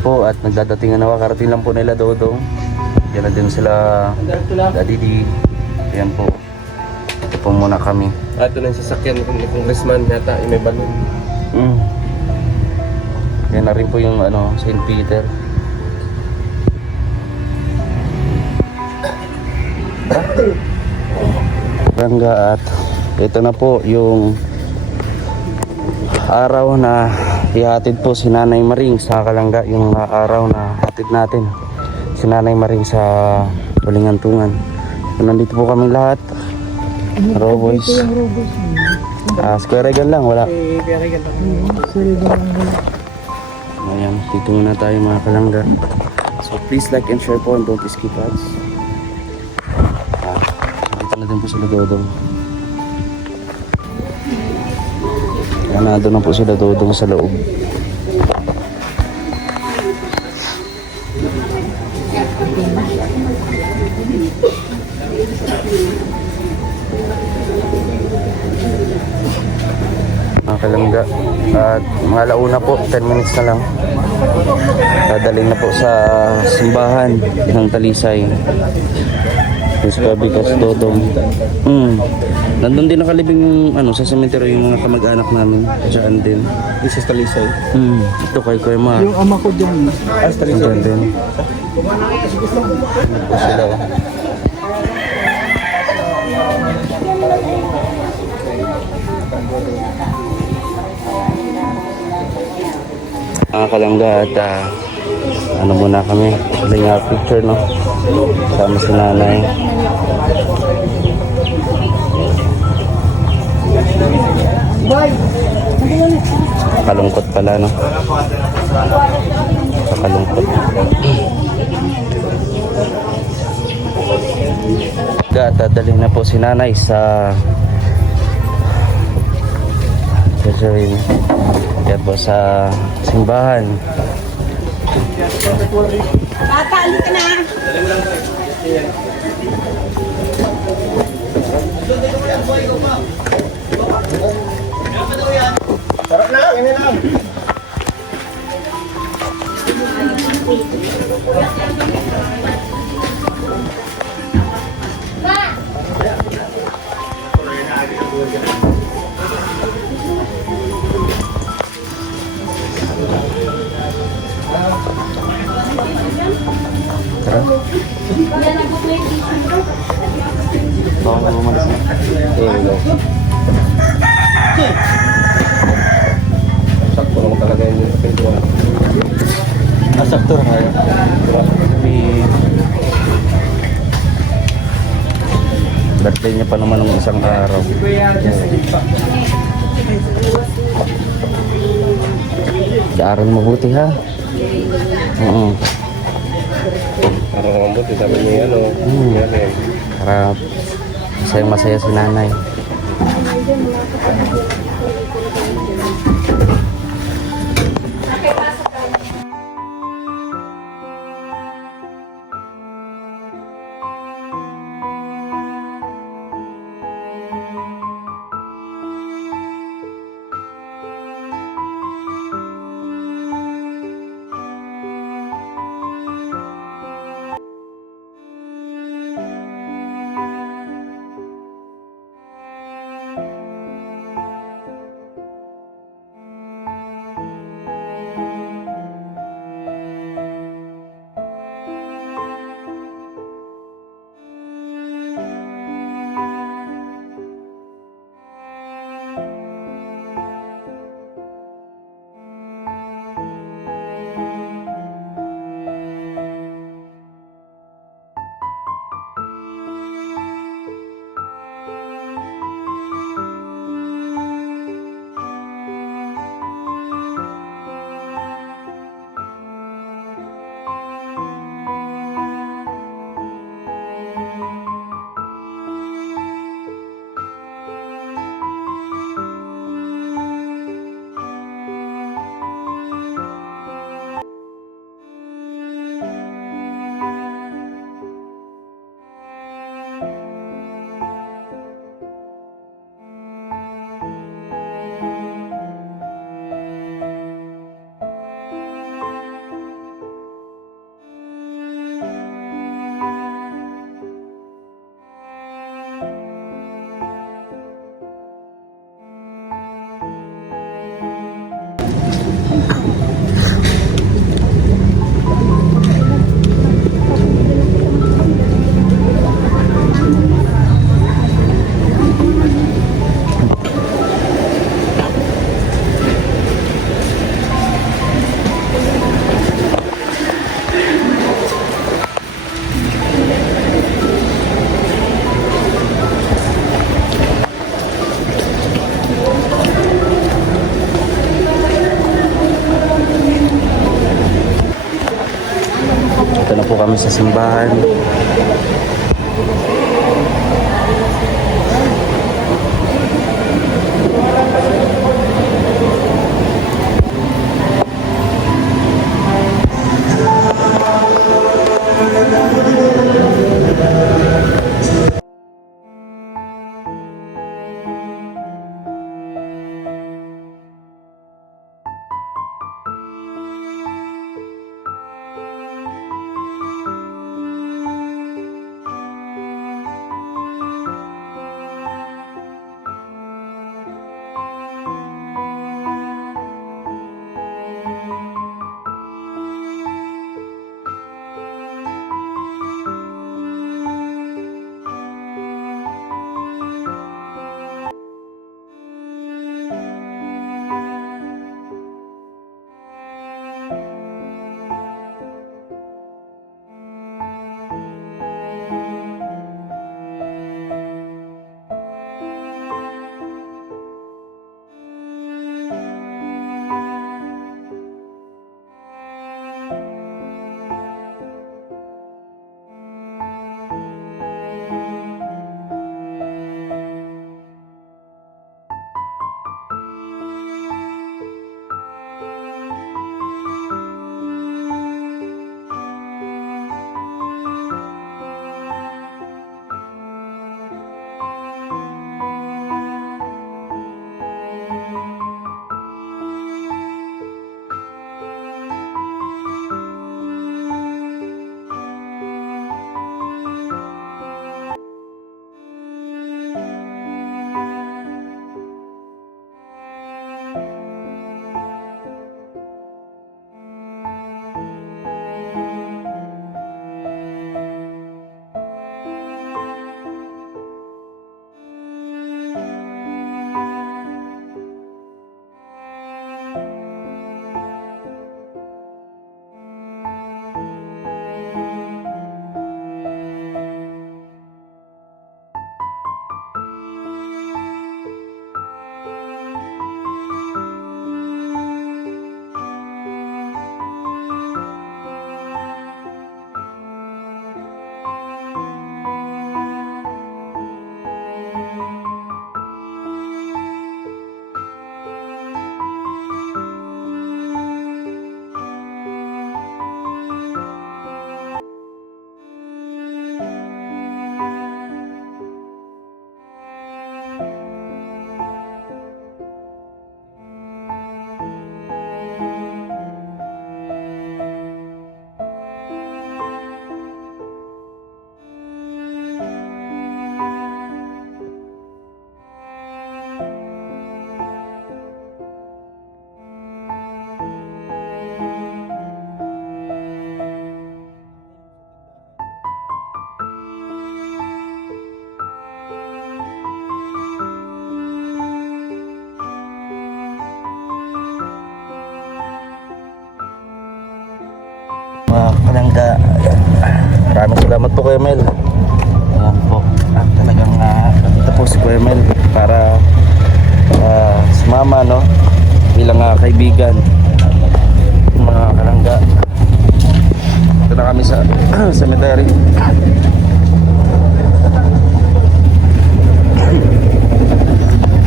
po at nagdadatingan na karating lang po nila Dodong. Diyan na din sila Daddy D. Yan po. Ito po muna kami. Ito na yung sasakyan ni Congressman yata, yung may balon. Yan na rin po yung St. Peter. Rangga at ito na po yung araw na ihatid po si Nanay Maring sa Kalangga, yung araw na hatid natin si Nanay Maring sa Balingantungan. So, nandito po kami lahat. Roboys. Square Regal lang, wala. Ayan, dito muna tayo mga Kalangga. So please like and share po and don't skip us. Dito na din po sila Dodong. Nandun na po sila Dodong sa loob. Mga Kalangga, at mga alauna po, 10 minutes na lang dadaling na po sa simbahan ng Talisay. Yung Pabikas Dodong. Nandun din nakalibing yung sa cemetery yung mga kamag-anak namin. Diyan din. This is Talisay. Ito kay Kuya Ma. Yung ama ko dyan. Diyan din. Ito sila. Kalangga at muna kami. Saling picture no. Sama si Nanay. Kalungkot pala no. Kalungkot. Dadalhin na po si Nanay sa yan po sa simbahan. Bata, alin ka na. Sarap na, ini lang. Tara. Baka na bumalas na. Hello. Sakto lang talaga yung pintuan. Sakto na kaya. Birthday niya pa naman ng isang araw. Kaaral mabuti ha. Parang mabuti sabi niya yan eh. Para masaya si Nanay. Dito na po kami sa simbahan. Mga kalangga, maraming salamat po Kuya Mel. Ayan po, at talagang nandito po si Kuya Mel para sumama, no, bilang kaibigan. Mga kalangga, ito na kami sa cemetery.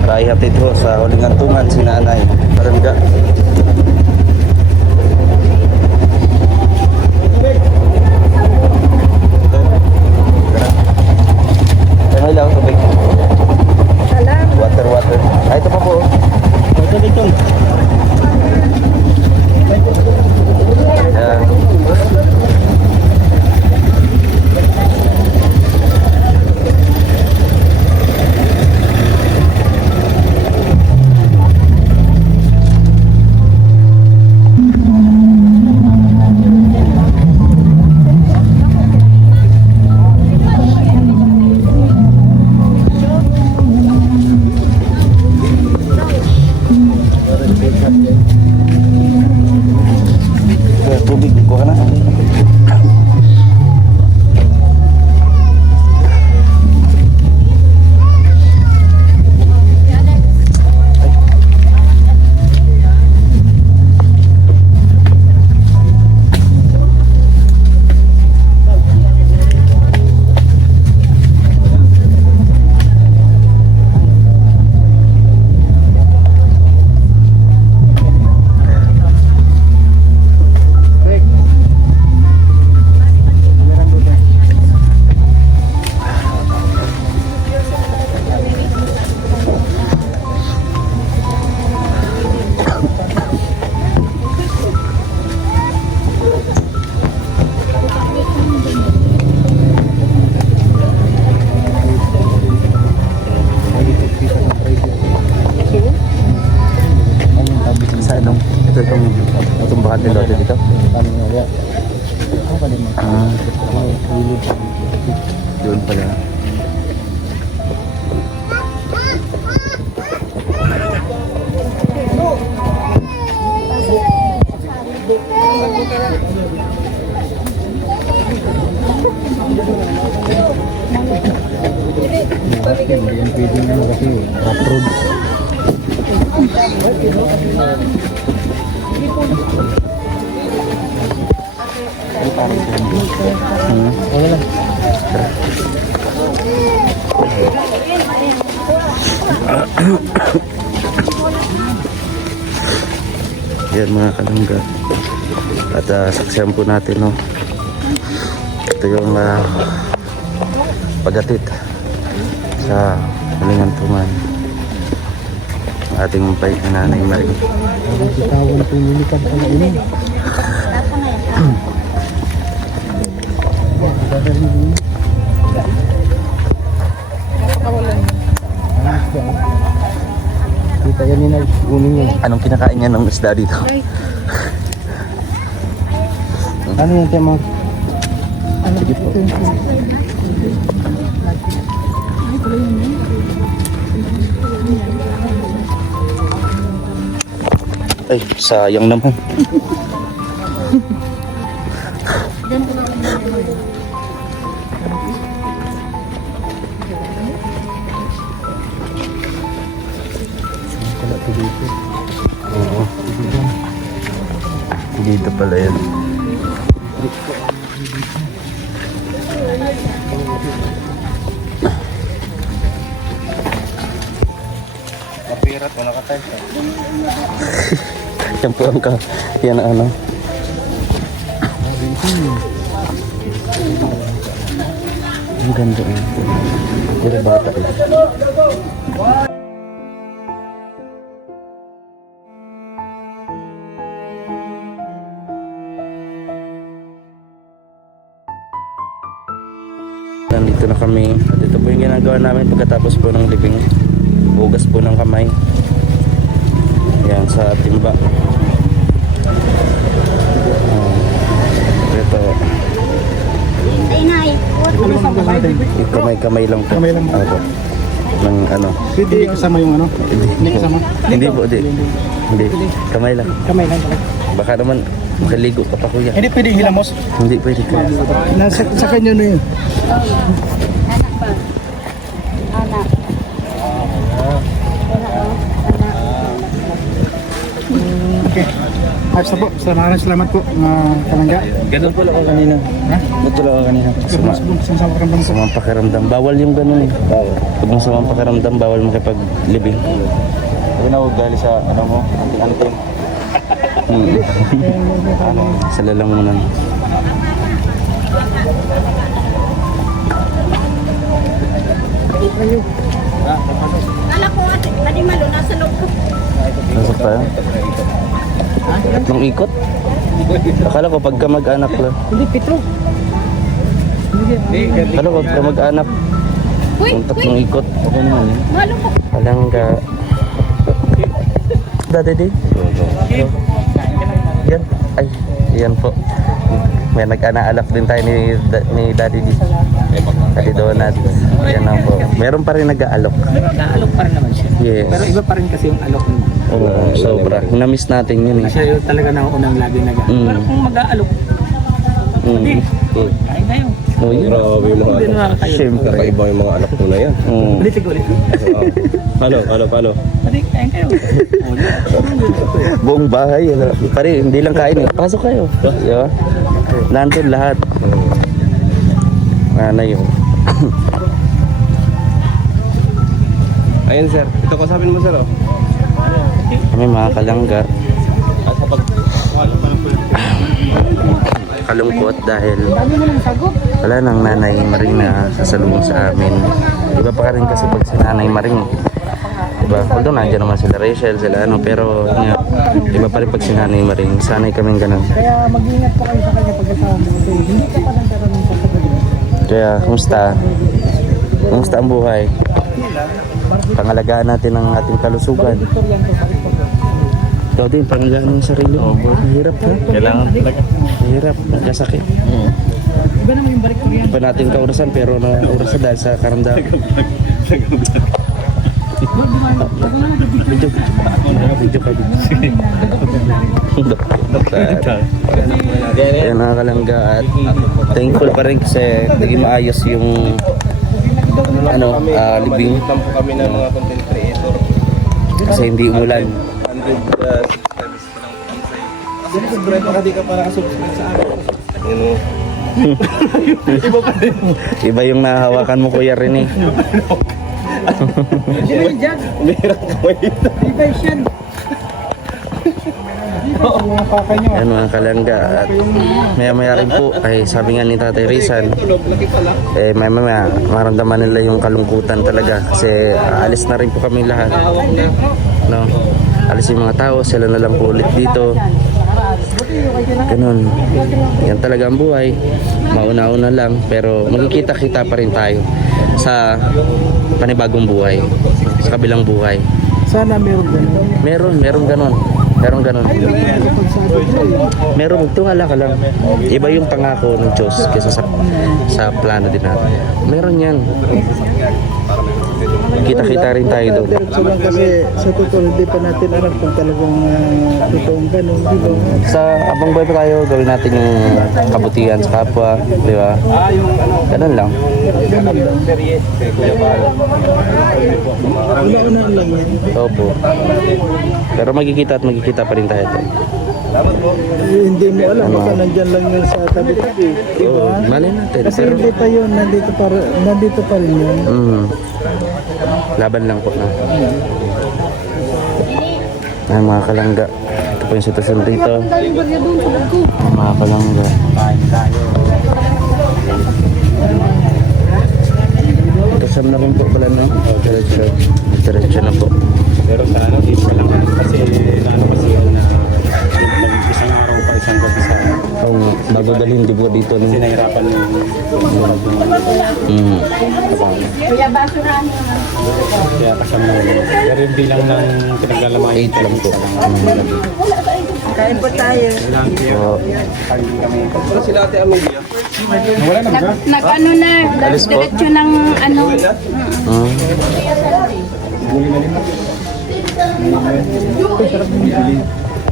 Para ihatid ho sa huling hantungan si Nanay Kalangga. Hello, tubig. Water. Ay, ito pa po. Ito dito. Ayan. Tubig, kuha na. Ah, yun pala. Yan mga kalangga. At saksihan po natin, no. Ito yung paghatid sa Kalingan Tuman ang ating pait na Nanay Marie. Bitawan po nilikad sa lain. Kita yan nila kunin niya. Anong kinakain niya ng isda dito? Ano yan tema? Sige po. Ay, sayang naman. Wala po dito. Oo. Dito pala yan. Mapirat, wala ka tayo. Yan po ang yan ang ano. Ang ganda eh. Puro bata eh. Nandito na kami. At ito po yung ginagawa namin pagkatapos po ng libing. Bugas po ng kamay. Yan sa timba. Ito. Yung kamay-kamay lang po. Kamay lang po. Ano po? Ng ano. Hindi kasama yung ano? Hindi kasama? Hindi po, di. Hindi. Kamay lang. Kamay lang talaga. Baka naman makaligo ka pa kuya. Hindi pwede hilamos. Hindi pwede ka. Sa kanya na yun. Anak. Okay. Ayos na po. Salamat po mga kalangga. Ganun pala ako kanina. Ha? Ganun ako kanina. Sama ka lang po. Masamang pakiramdam. Bawal yung ganun eh. Pag masamang pakiramdam, bawal makipaglibing. Huwag na huwag dahil sa ano mo, anting-anting. Sa lalamunan. Anak ko ate, tadi malo nasa loob ko. Nasok tayo? Tatlong ikot? Akala ko pagka mag-anak lang. Hindi, Petro. Akala ko pagka mag-anak. Uy, Kung tatlong ikot. Okay naman yun. malo ko. Palangga. Dati di? Yan. Ay, yan po. May nag-anaalak din tayo ni Daddy D. Daddy Donut. Yan na po. Meron pa rin nag-aalok. Naalok pa rin naman siya. Yes. Pero iba pa rin kasi yung alok mo. Oo, sobra. Na-miss natin yun eh. Kasi yung talaga na unang lagi Mm. Pero kung mag-aalok, Mm. ay na yun. Oh, yun. Grabe yung mga Hindi na anak. kayo. Siyempre. Kakaiba yung mga anak ko na yan. Oo. Ulit, ulit. Paano? Pati, kain kayo. Buong bahay. Ano? Pare, hindi lang kain eh. Pasok kayo. Diba? Nandun lahat. Nanay yun. Ayun sir, ito kasapin mo sir oh. Kami mga kalangga. Kalungkot dahil wala nang Nanay Maring na sasalubong sa amin. Iba pa rin kasi pag si Nanay Maring. Diba? Although nandiyan naman sila Rachel, sila ano, pero iba pa rin pag si Nanay Maring. Sanay kaming ganun. Kaya mag-ingat po kayo sa kanya pagkasama mo. Kasi hindi ka pa lang tatanong sa kapatid. Kaya, kumusta? Kumusta ang buhay? Pangalagaan natin ang ating kalusugan. Ikaw din, pangalagaan ng sarili mo. Mahirap ha? Kailangan talaga. Mahirap, magkasakit. Pa natin kaurasan pero naurasan dahil sa karamdaman. Video ka Doktor. Ayan mga kalangga at thankful pa rin kasi naging maayos yung libing Lang po kami ng mga content creator. kasi hindi umulan. 100 subscribers pa lang po kami sa'yo. Subscribe ka, di ka para subscribe sa akin. Yun o. Iba pa din. Iba yung nahawakan mo Kuya Rene. Meron ka ito. Ayan mga kalangga at maya rin po ay sabi nga ni Tatay Rizal maya maramdaman nila yung kalungkutan talaga kasi alis na rin po kami lahat, no? Alis yung mga tao, sila na lang po ulit dito. Ganun, yan talaga ang buhay, mauna-una lang pero magkikita-kita pa rin tayo sa panibagong buhay, sa kabilang buhay. Sana meron ganun. Meron ganon. Meron, tungala ka lang. Iba yung pangako ng Diyos kaysa sa plano din natin. Meron yan. Kita-kita rin tayo doon. Diretso lang kasi sa totoo hindi pa natin alam kung talagang totoong ganun. Di ba? Sa abang buhay pa tayo, gawin natin yung kabutihan sa kapwa, di ba? Ganun lang. Una-una lang yan. Opo. Pero magkikita pa rin tayo doon. Hindi mo alam baka nandyan lang yun sa tabi-tabi. Di Oo, ba? malay natin. Kasi Pero, hindi pa yun, nandito pa rin yun. laban lang po na. Ay, mga kalangga. Ito po yung sitwasyon dito. Mga kalangga. Kasam na rin po pala na. Diretso na po. Pero sa ano, di pa lang. Kasi sa ano kasi yun na isang araw pa, isang gabi sa Bago dalhin di po dito. kasi nahirapan yung Kuya, basurahan mo na. kaya kasama namin. Pero yung bilang ng pinaglalamayan 8 lang po. Kain po tayo. So, Sila Ate Amelia. Nag-ano na, Alis po? diretso ng ano.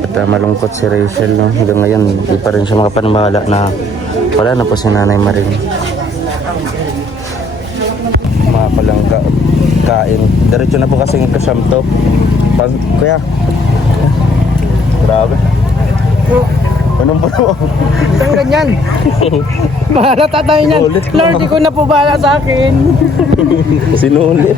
At malungkot si Rachel, no? Hanggang ngayon, di pa rin siya makapaniwala na wala na po si Nanay Marin. Mga palangga, kain. Diretso na po kasing kasyam to. Kuya. Grabe. Anong pa to? Saan ganyan? Bahala tatay niyan. Ulit mo. Lord, di ko na po bahala sa akin. Sinulit.